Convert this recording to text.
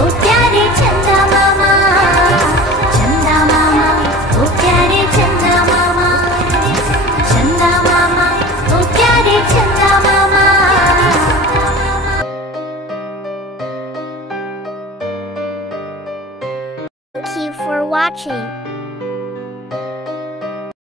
ओ प्यारे चंदा मामा, चंदा मामा, ओ प्यारे चंदा मामा, चंदा मामा, ओ प्यारे चंदा मामा। Thank you for watching.